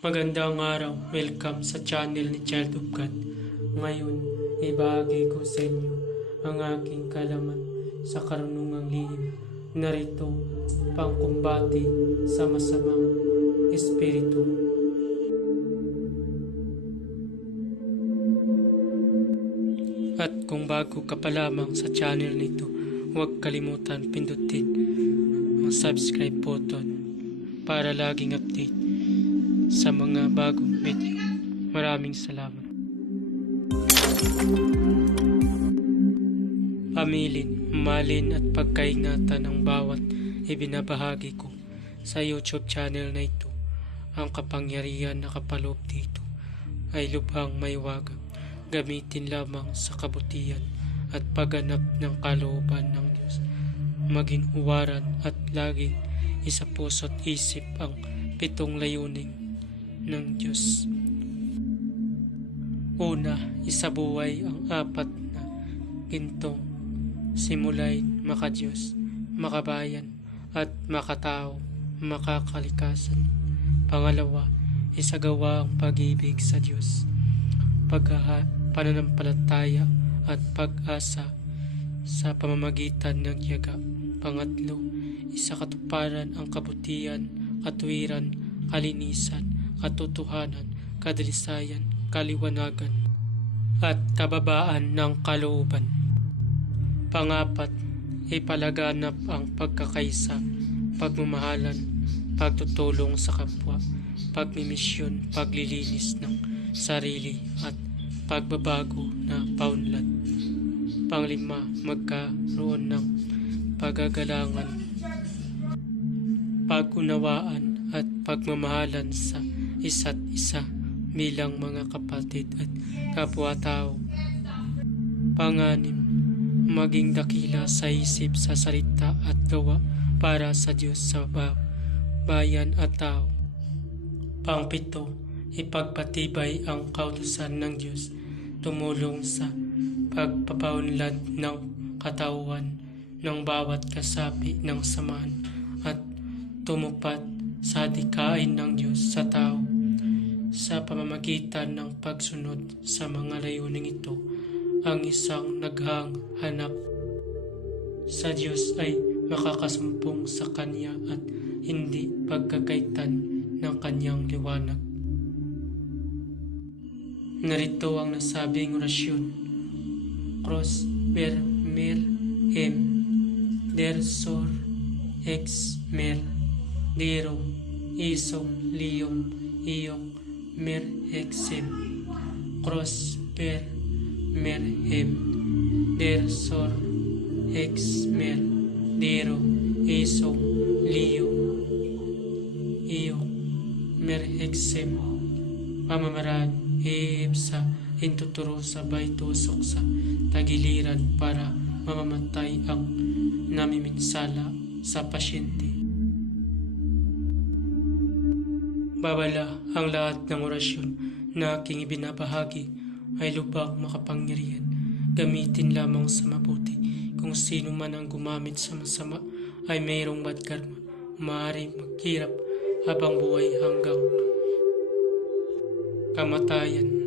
Magandang araw, welcome sa channel ni Child of God. Ngayon, ibahagi ko sa inyo ang aking kalaman sa karunungang lihim. Narito, pangkumbati sa masamang espiritu. At kung bago ka pa lamang sa channel nito, huwag kalimutan pindutin ang subscribe button para laging update sa mga bagong video. Maraming salamat. Pamilin, malin at pagkaingatan ang bawat ibinabahagi ko sa YouTube channel na ito. Ang kapangyarihan na kapaloob dito ay lubhang maiwagang gamitin lamang sa kabutihan at pagganap ng kalooban ng Diyos. Maging huwaran at laging isa puso't isip ang 7 layuning ng Diyos. Una, isabuhay ang 4 na gintong simulay makadiyos, makabayan at makatao, makakalikasan. Pangalawa, isagawa ang pag-ibig sa Diyos, pananampalataya at pag-asa sa pamamagitan ng yaga. Pangatlo, isakatuparan ang kabutihan, katuwiran, kalinisan, katotohanan, kadalisayan, kaliwanagan, at kababaan ng kalooban. Pangapat, ipalaganap ang pagkakaisa, pagmamahalan, pagtutulong sa kapwa, pagmimisyon, paglilinis ng sarili at pagbabago na paunlad. Panglima, magkaroon ng pagagalangan, pag-unawaan at pagmamahalan sa isa't isa bilang mga kapatid at kapwa-tao. Panganim, maging dakila sa isip, sa salita at gawa para sa Diyos, sa bayan at tao. Pangpito, ipagpatibay ang kautusan ng Diyos, tumulong sa pagpapaunlad ng katawan ng bawat kasapi ng samahan at tumupad sa adikain ng Diyos sa tao. Sa pamamagitan ng pagsunod sa mga layuning ito, ang isang naghahanap sa Diyos ay makakasumpong sa Kanya at hindi pagkakaitan ng Kanyang liwanag. Narito ang nasabing orasyon. Cross per mer em der sor ex mer dirong isong liyong iyong mer exem. Cross per mer em der sor ex mer dirong isong liyong iyong mer exem. Pamamaraan sa intuturo sabay tusok sa tagiliran para mamamatay ang namiminsala sa pasyente. Babala, ang lahat ng orasyon na aking ibinabahagi ay lubhang makapangyarihan. Gamitin lamang sa mabuti. Kung sino man ang gumamit sa masama ay mayroong bad karma. Maaaring maghirap habang buhay hanggang kamatayan.